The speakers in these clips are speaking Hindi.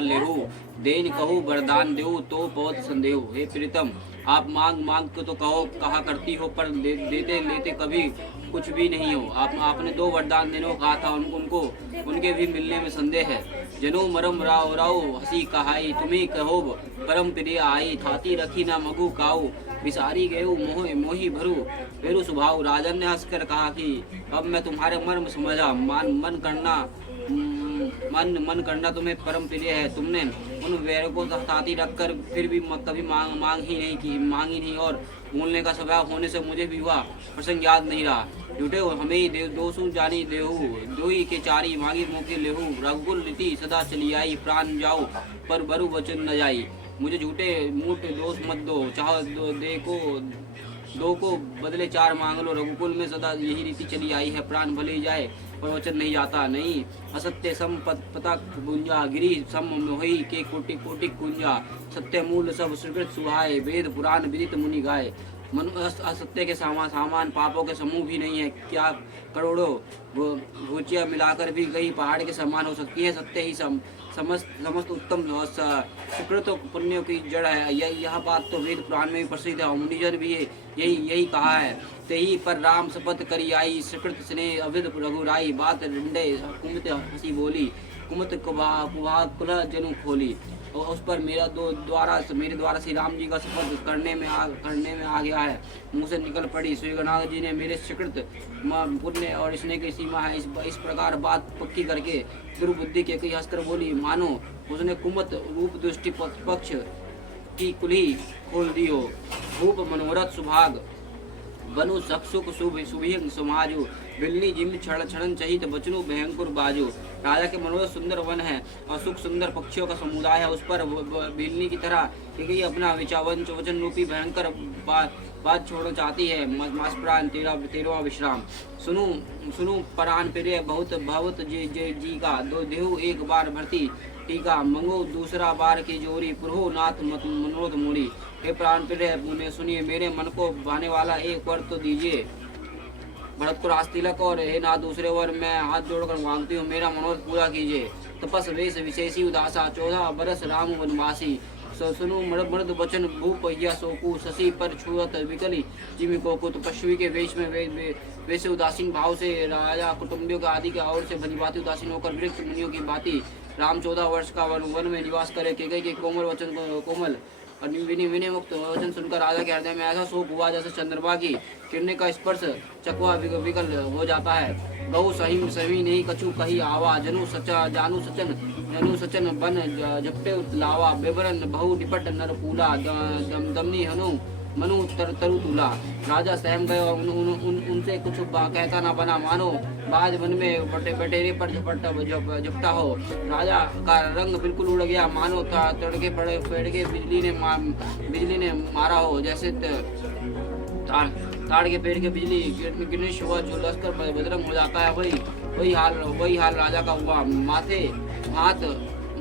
न लेहु, देन कहो वरदान देहु तो बहुत संदेह। हे प्रीतम, आप मांग मांग के तो कहा करती हो, पर देते लेते कभी कुछ भी नहीं हो। आपने 2 वरदान देने को कहा था, उनको उनके भी मिलने में संदेह है। जनो मरम राव राव हंसी कहाई, तुम्हें कहो परम प्रिय आई, थाती रखी ना मगु काऊ, बिसारी गये मोह मोही भरू फेरू स्वभाव। राजन ने हंसकर कहा कि अब मैं तुम्हारे मर्म समझा, मन करना तुम्हें परम प्रिय है। तुमने उन वैरों को ताती रखकर फिर भी कभी मांगी नहीं, और बोलने का स्वभाव होने से मुझे भी हुआ प्रसंग याद नहीं रहा। झूठे हो हमें ही दोसु जानी देहु, दोई के चारी मांगी मौके लेहु, रघुकुल रीति सदा चली आई, प्राण जाओ पर बरु वचन न जाई। मुझे झूठे मूठ दोष मत दो, चाहो दो को बदले 4 मांग लो, रघुकुल में सदा यही रीति चली आई है, प्राण भले ही जाए पर वचन नहीं जाता। नहीं असत्य सम पता गुंजा, गिरी सम मोही के कोटि कोटि कुंजा, सत्य मूल सब स्वीकृत सुहाए, वेद पुराण विदित मुनि गाए। असत्य के सामान पापों के समूह भी नहीं है, क्या करोड़ों भूचिया मिलाकर भी कई पहाड़ के समान हो सकती है। सत्य ही समस्त उत्तम सुकृत पुण्यों की जड़ है। यह बात तो वेद पुराण में भी प्रसिद्ध है, मुनिजन भी यही कहा है। तेही पर राम शपथ करी आई, सुकृत स्नेह अविद रघुराई, बात रिंडे कुमत हंसी बोली, कुमत कुला जनु खोली। और उस पर मेरे द्वारा श्री राम जी का शपथ करने में आ गया है, मुँह से निकल पड़ी। श्री गणनाथ जी ने मेरे सुकृत पुण्य और स्नेह की सीमा है। इस प्रकार बात पक्की करके दुर्बुद्धि के कई हस्त्र बोली, मानो उसने कुमत रूप दृष्टि पक्ष की कुली खोल दी हो। भूप मनोरथ सुभाग बनु सुख सुभिंग समाजो, बिल्ली जिम छड़न चहित बचनु भयंकर बाजो। राजा के मनोरथ सुंदर वन है और सुख सुंदर पक्षियों का समुदाय है, उस पर बिल्ली की तरह कि अपना वचन रूपी भयंकर बात छोड़ना चाहती है। मास प्राण 13वां विश्राम। सुनु परान प्रिय बहुत भवत जी का, दो देहु एक बार भरती टीका, मंगो दूसरा बार की जोरी, पुरहो नाथ मनोरथ मोरी। हे प्राण प्रिय सुनिए, मेरे मन को भाने वाला एक वर तो दीजिए। भरत को राज तिलक और हे नाथ दूसरे वर मैं हाथ जोड़कर मांगती हूँ, मेरा मनोरथ पूरा कीजिए। तपस वेश विशेषी उदासा, 14 बरस राम वनवासी। सुनु मृद वचन भूप या सोकु, शशि पर छुअत विकली जिमि कोकु। तपस्वी के वेश में वैसे उदासीन भाव से राजा कुटुंबियों का आदि के और से भली भांति उदासीन होकर वृक्ष मुनियों की भांति राम 14 वर्ष का वन में निवास करे। केकई के कोमल और विनय मुक्त वचन सुनकर राजा के हृदय में ऐसा शोक हुआ जैसे चंद्रमा की किरणें का स्पर्श चकवा विकल हो जाता है। बहु सही नहीं कछु कही आवा, जानू सचन बन झपटे लावा। बेबरन बहु निपट नर पूला, दमनी हनु मनु तरु तुला। राजा सहम गए और उनसे कुछ कहता न बना, मानो बाज मन में बटेरे पर झपटा हो। राजा का रंग बिल्कुल उड़ गया, मानो तड़के पेड़ के बिजली ने मारा हो। जैसे ताड़ के पेड़ के बिजली गिरने हुआ जो लश्कर बदरंग हो जाता है, वही हाल राजा का हुआ। माथे हाथ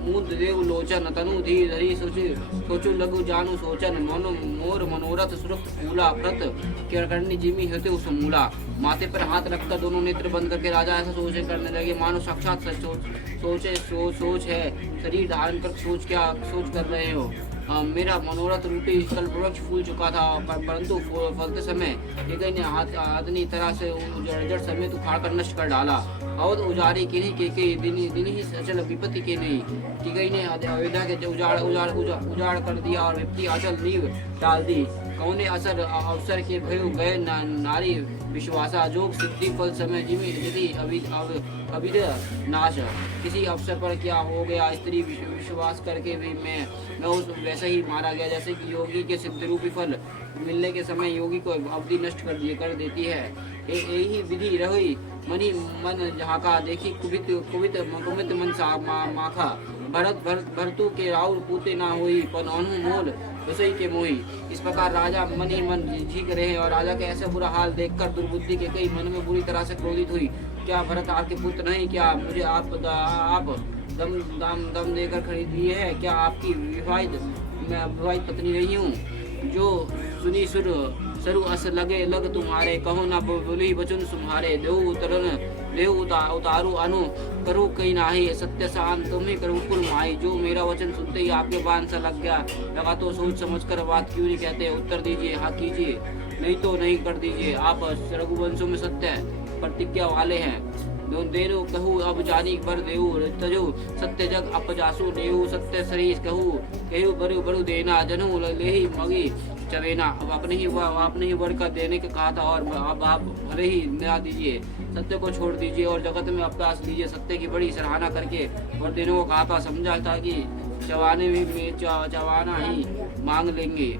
मूद देव लोचन, तनु धरी सोचु लघु जानू सोचन। मोर मनोरथ सुरक्त फूला, व्रत करनी जिमी हेतु समूला। माथे पर हाथ रखकर दोनों नेत्र बंद करके राजा ऐसा सोचे करने लगे मानो साक्षात सोच है। शरीर धारण कर सोच कर रहे हो। मेरा मनोरथ रूपी कल्प वृक्ष फूल चुका था, परंतु फलते समय केकई ने आदनी तरह से जड़ समेत उखाड़ कर नष्ट कर डाला। अवध उजारी किन्हीं के दिन ही अचल विपत्ति के नहीं। केकई ने अयोध्या के उजाड़ कर दिया और विपत्ति अचल नींव डाल दी। कौने अवसर के भयो गए नारी विश्वासा, जोग सिद्धि फल समय जिमी यदि अविद नाश। किसी अवसर पर क्या हो गया, स्त्री विश्वास करके भी मैं उस वैसे ही मारा गया जैसे कि योगी के सिद्ध रूपी फल मिलने के समय योगी को अवधि नष्ट कर देती है। यही विधि रही मनी मन जहाँ का, देखी कुबित मन सा माखा। भरतु के राउर पूते ना हुई, पर अनु मोल रसोई के मोही। इस प्रकार राजा मन ही मन झीक रहे और राजा के ऐसे बुरा हाल देखकर दुर्बुद्धि के कई मन में बुरी तरह से क्रोधित हुई। क्या भरत आपके पुत्र नहीं? क्या मुझे आप दम देकर खरीद लिए है? क्या आपकी मैं विवाहित पत्नी नहीं हूँ? जो सुनी सरू अस लगे लग तुम्हारे, कहो ना बोली वचन तुम्हारे। देव तरन देव उतारू अनु करू कहीं नाही, सत्य शाम तुम्हें करूँ कुल माई। जो मेरा वचन सुनते ही आपके बाण सा लगा तो सोच समझ कर बात क्यों नहीं कहते, उत्तर दीजिए हाँ कीजिए, नहीं तो नहीं कर दीजिए। आप रघुवंशों में सत्य प्रतिज्ञा वाले हैं। देनु कहू अब जानी बर देऊ तजु, सत्य जग अपजासु देऊ सत्य शरीर कहू, कहू बरु बरु देना जनू लेही मगी चवेना। अब अपने ही वर का देने का कहा था, और अब आप भले ही ना दीजिए, सत्य को छोड़ दीजिए और जगत में अभ्यास लीजिए। सत्य की बड़ी सराहना करके वर देने को कहा था, समझा था कि चवाने में चवाना ही मांग लेंगे।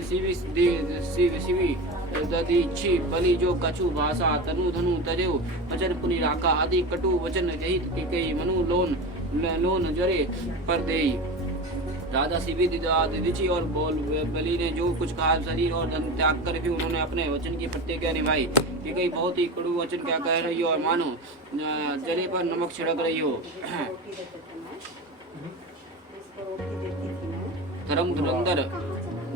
शिवी ददीछि बलि जो कछु भाषा, तनु धनु तजेउ वचन पुनि राखा। अति कटु वचन यही कई मनु लोन जरे पर देई। राजा शिवी ददीछि और बलि ने जो कुछ कहा, शरीर और धन त्याग कर भी उन्होंने अपने वचन की प्रतिज्ञा निभाई। कि कई बहुत ही कड़ू वचन क्या कह रही हो, और मानो जरे पर नमक छिड़क रही हो। धर्म धुरंधर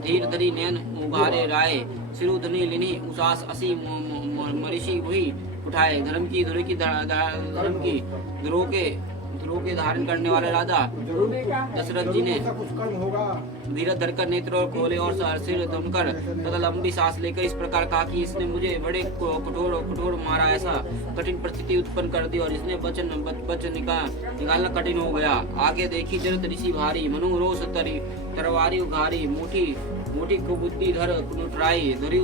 धीर धरी नयन उगारे राय, सिरुधनी लिनी उसास असी मरीषि वही उठाए। धर्म की ध्रुव के धारण करने वाले राजा दशरथ जी ने धीरज धरकर नेत्र और खोले और सिर धुनकर तथा लंबी सांस लेकर इस प्रकार कहा कि इसने मुझे बड़े कठोर मारा, ऐसा कठिन परिस्थिति उत्पन्न कर दी और इसने बचन निकालना कठिन हो गया। आगे देखी जरत ऋषि भारी, मनु रोष तरवारी उघारी, मोटी कुबुद्धि धर नुटराई, धरी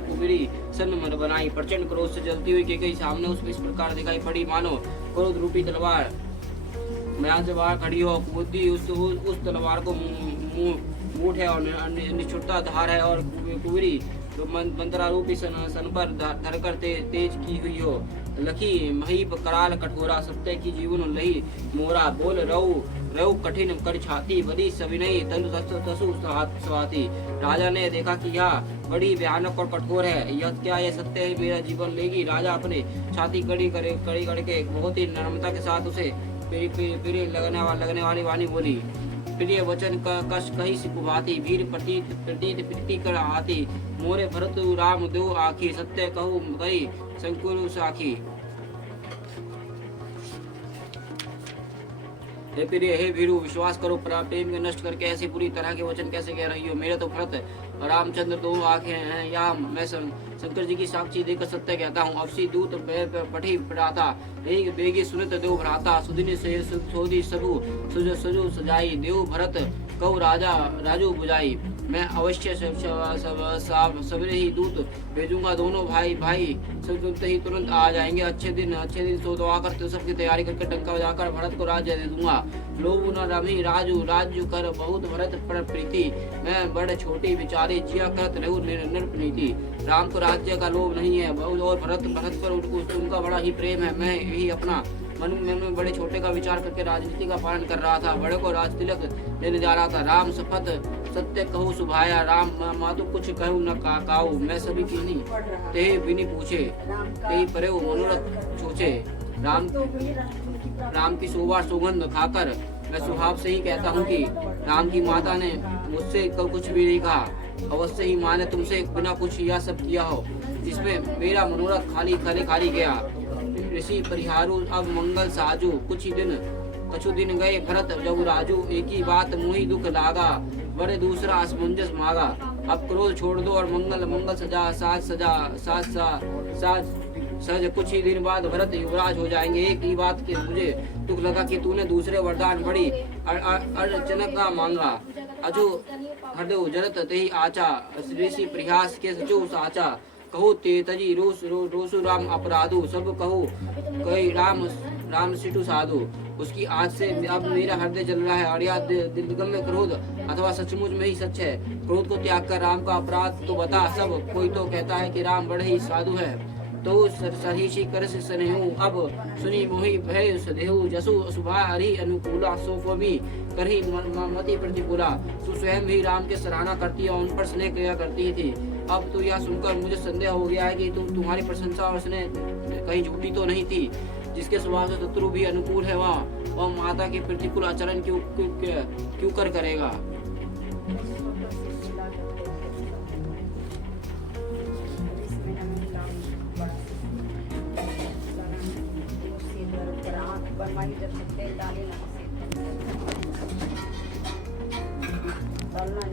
कुबड़ी सन मन बनाई। प्रचंड क्रोध से जलती हुई केकई सामने इस प्रकार दिखाई पड़ी, मानो क्रोध रूपी तलवार मैदान से बाहर खड़ी हो। कुबुद्धि उस तलवार को मूठ है और निष्ठुरता धार है, और कुबड़ी मंत्रा रूपी सन पर धरकर तेज की हुई हो। लखी महीप कराल कठोरा, सत्य की जीवन लही मोरा। बोल रऊ कठिन कर छाती, बड़ी सविनयी तसु स्वाति। राजा ने देखा कि यह बड़ी भयानक और कठोर है, यह क्या यह सत्य है मेरा जीवन लेगी। राजा अपने छाती कड़ी करके बहुत ही नम्रता के साथ उसे पीरे लगने वाली वाणी बोली। प्रिय वचन का कश कही सिकुभाती, वीर प्रतीत प्रीति कर आती। मोरे भरत राम दो आखी, सत्य कहू कही संकुल साखी। हे प्रिय हे वीरू, विश्वास करो प्रेम के नष्ट करके ऐसी बुरी तरह के वचन कैसे कह रही हो। मेरे तो भरत रामचंद्र दो आंखें हैं, या मैं शंकर जी की साक्षी देकर सत्य कहता हूँ। अवसी दूत पठी पढ़ाता, बेगी सुनत देव भ्राता। सुदिनी से सोदी सजु सजाई, देव भरत कहु राजू बुझाई। मैं अवश्य सवेरे ही दूत भेजूंगा, दोनों भाई सब ही तुरंत आ जाएंगे। अच्छे दिन सो दवा कर सबकी तैयारी करके डंका बजाकर भरत को राज्य दे दूंगा। लोभ न रमी राजू कर बहुत भरत पर प्रीति, मैं बड़ छोटी बिचारी जिया करत रहू नृपनीति। राम को राज्य का लोभ नहीं है बहुत, और भरत पर उनका बड़ा ही प्रेम है। मैं यही अपना मन में बड़े छोटे का विचार करके राजनीति का पालन कर रहा था, बड़े को राज तिलक देने जा रहा था। राम शपथ सत्य कहूँ सुभाया, राम मातु कुछ कहूँ न काऊ। मैं सभी कीनी ते बिनी पूछे, ते परे मनोरथ सोचे। राम की शोभा सुगंध खाकर मैं स्वभाव से ही कहता हूँ कि राम की माता ने मुझसे कुछ भी नहीं कहा। अवश्य ही माँ ने तुमसे बिना कुछ यह सब किया हो, जिसमें मेरा मनोरथ खाली गया। ऋषि परिहारू अब मंगल साजू, कछु दिन गए भरत जब राजू। एक ही बात मुही दुख लागा, बड़े दूसरा असमंजस मांगा। अब क्रोध छोड़ दो और मंगल सज कुछ ही दिन बाद भरत युवराज हो जाएंगे। एक ही बात के मुझे दुख लगा कि तूने दूसरे वरदान बड़ी अड़चनक का मांगा। अजू हृदय जरत तेहि आचा, ऋषि प्रयास के सचु साचा। कहू ते तजी रोसु राम अपराधु, सब कहू कही राम सिटु साधु। उसकी आज से अब मेरा हृदय जल रहा है, और यह दिलगम्य क्रोध अथवा सचमुच में ही सच है। क्रोध को त्याग कर राम का अपराध तो बता। सब कोई तो कहता है कि राम बड़े ही साधु है, तो सहिषी कर स्नेहु। अब सुनी मोहि भय सदेहु, जसु सुभा हरि अनुकूला। सोफमी करही मति प्रतिकूला। तू स्वयं भी राम के सराहना करती है और उन पर स्नेह किया करती थी। अब तो यह सुनकर मुझे संदेह हो गया है कि तुम्हारी प्रशंसा और स्नेह कहीं झूठी तो नहीं थी। जिसके स्वभाव से शत्रु भी अनुकूल है, वह माता के प्रतिकूल आचरण क्यों करेगा। बनवाई जब से तेल डाली ना तलना